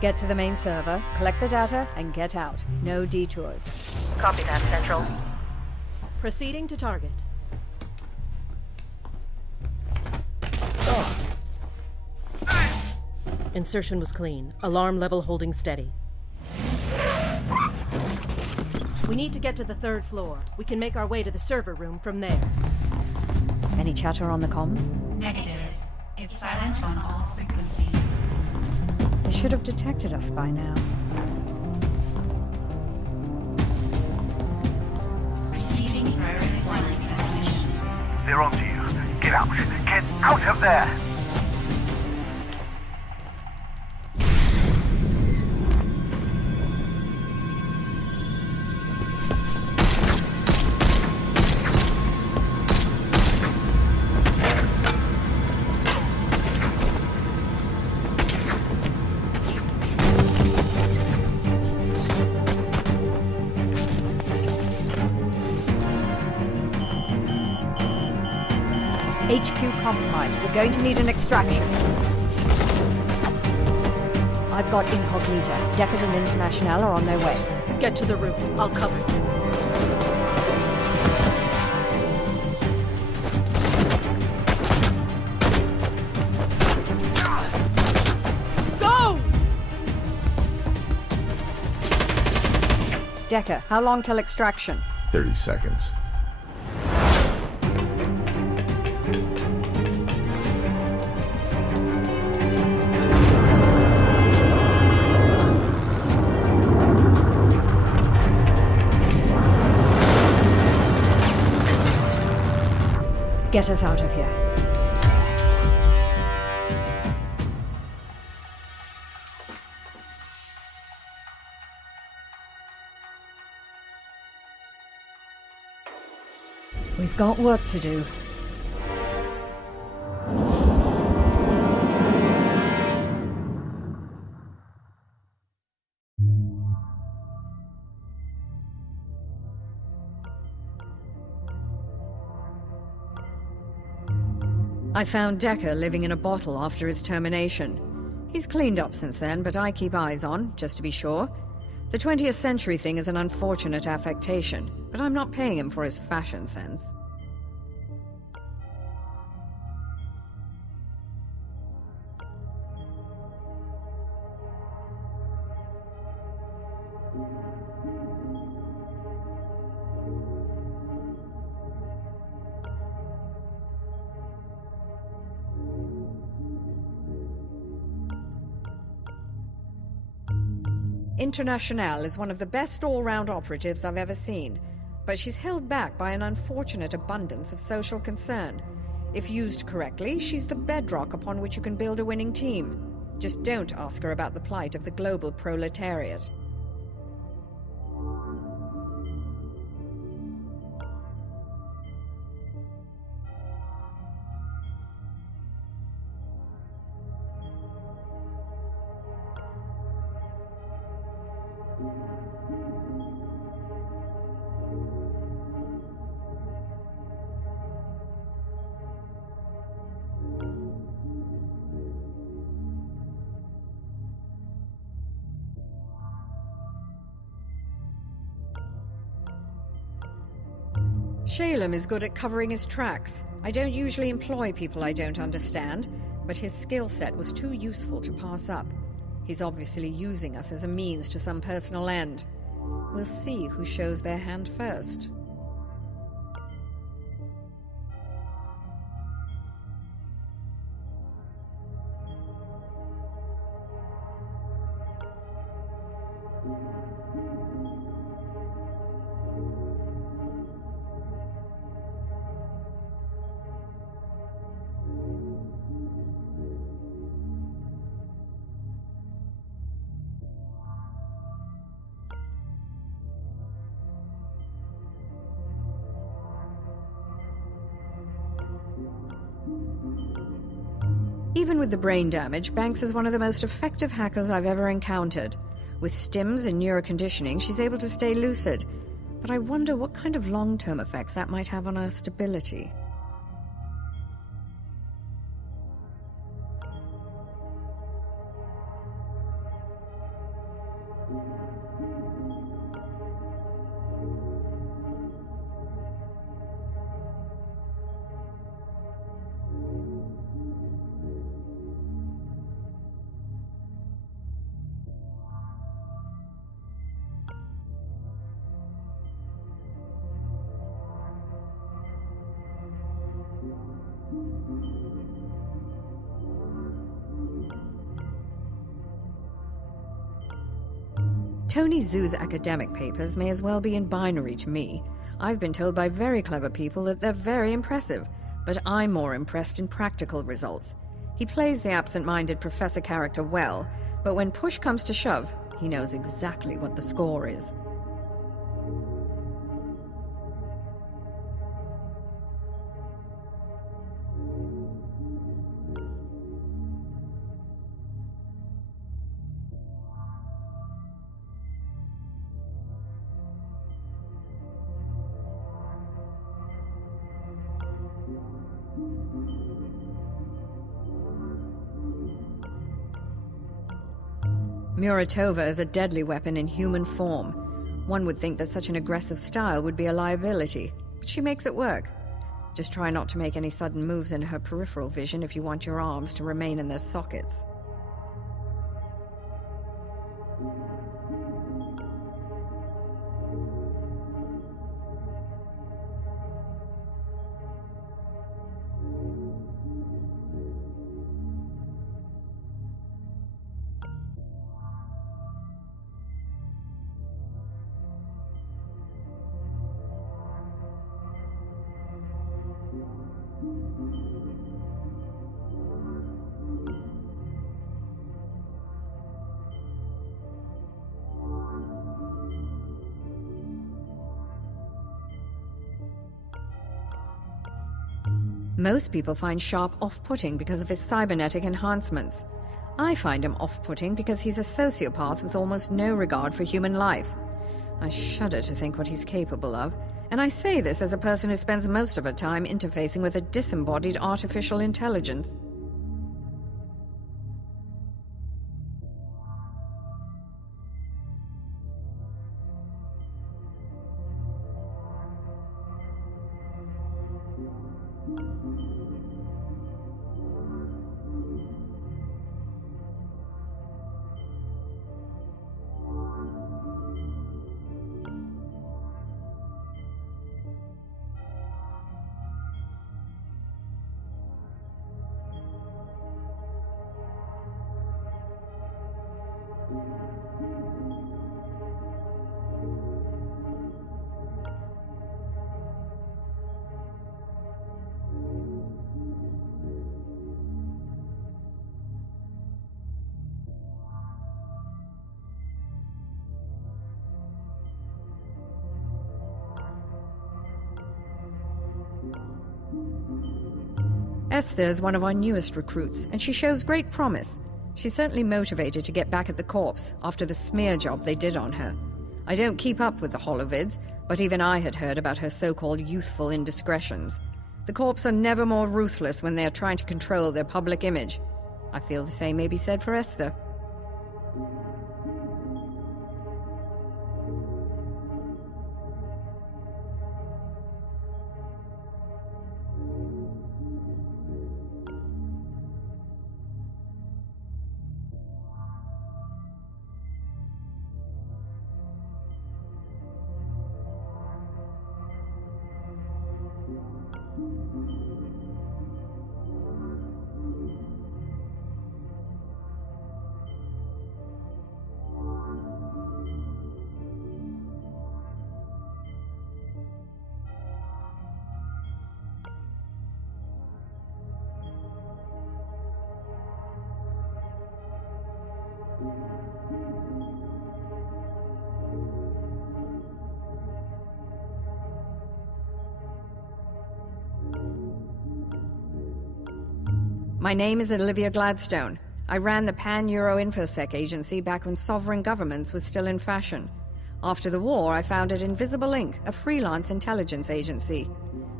Get to the main server, collect the data, and get out. No detours. Copy that, Central. Proceeding to target. Insertion was clean. Alarm level holding steady. We need to get to the 3rd floor. We can make our way to the server room from there. Any chatter on the comms? Negative. It's silent on all frequencies. They should have detected us by now. Receiving priority wireless transmission. They're onto you. Get out. Get out of there! HQ compromised. We're going to need an extraction. I've got Incognita. Deckard and International are on their way. Get to the roof. I'll cover you. Go! Decker, how long till extraction? 30 seconds. Get us out of here. We've got work to do. I found Decker living in a bottle after his termination. He's cleaned up since then, but I keep eyes on, just to be sure. The 20th century thing is an unfortunate affectation, but I'm not paying him for his fashion sense. Internationale is one of the best all-round operatives I've ever seen, but she's held back by an unfortunate abundance of social concern. If used correctly, she's the bedrock upon which you can build a winning team. Just don't ask her about the plight of the global proletariat. Shalem is good at covering his tracks. I don't usually employ people I don't understand, but his skill set was too useful to pass up. He's obviously using us as a means to some personal end. We'll see who shows their hand first. Even with the brain damage, Banks is one of the most effective hackers I've ever encountered. With stims and neuroconditioning, she's able to stay lucid. But I wonder what kind of long-term effects that might have on her stability. Tony Zhu's academic papers may as well be in binary to me. I've been told by very clever people that they're very impressive, but I'm more impressed in practical results. He plays the absent-minded professor character well, but when push comes to shove, he knows exactly what the score is. Muratova is a deadly weapon in human form. One would think that such an aggressive style would be a liability, but she makes it work. Just try not to make any sudden moves in her peripheral vision if you want your arms to remain in their sockets. Most people find Sharp off-putting because of his cybernetic enhancements. I find him off-putting because he's a sociopath with almost no regard for human life. I shudder to think what he's capable of, and I say this as a person who spends most of her time interfacing with a disembodied artificial intelligence. Esther is one of our newest recruits, and she shows great promise. She's certainly motivated to get back at the corpse after the smear job they did on her. I don't keep up with the holovids, but even I had heard about her so-called youthful indiscretions. The corpse are never more ruthless when they are trying to control their public image. I feel the same may be said for Esther. My name is Olivia Gladstone. I ran the Pan-Euro InfoSec agency back when sovereign governments was still in fashion. After the war, I founded Invisible Inc., a freelance intelligence agency.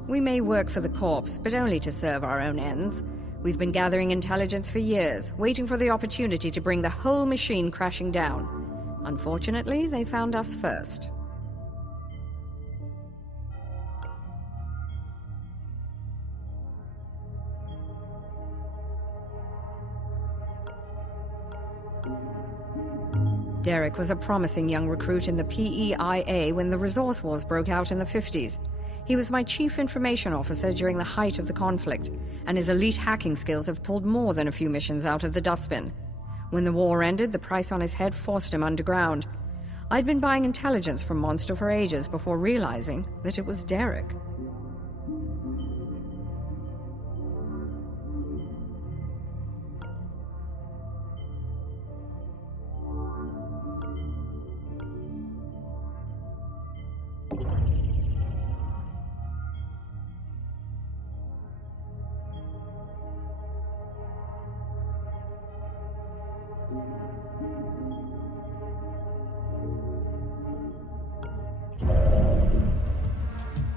We may work for the Corps, but only to serve our own ends. We've been gathering intelligence for years, waiting for the opportunity to bring the whole machine crashing down. Unfortunately, they found us first. Derek was a promising young recruit in the PEIA when the Resource Wars broke out in the 50s. He was my chief information officer during the height of the conflict, and his elite hacking skills have pulled more than a few missions out of the dustbin. When the war ended, the price on his head forced him underground. I'd been buying intelligence from Monster for ages before realizing that it was Derek.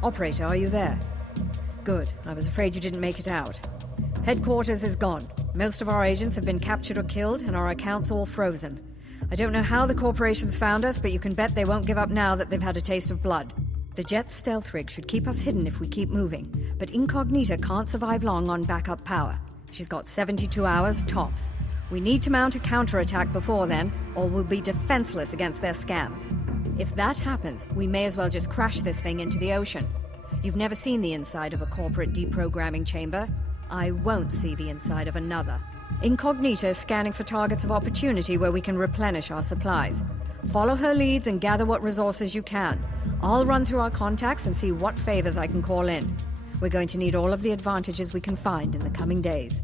Operator, are you there? Good. I was afraid you didn't make it out. Headquarters is gone. Most of our agents have been captured or killed, and our accounts all frozen. I don't know how the corporations found us, but you can bet they won't give up now that they've had a taste of blood. The Jet's stealth rig should keep us hidden if we keep moving, but Incognita can't survive long on backup power. She's got 72 hours, tops. We need to mount a counterattack before then, or we'll be defenseless against their scans. If that happens, we may as well just crash this thing into the ocean. You've never seen the inside of a corporate deprogramming chamber. I won't see the inside of another. Incognita is scanning for targets of opportunity where we can replenish our supplies. Follow her leads and gather what resources you can. I'll run through our contacts and see what favors I can call in. We're going to need all of the advantages we can find in the coming days.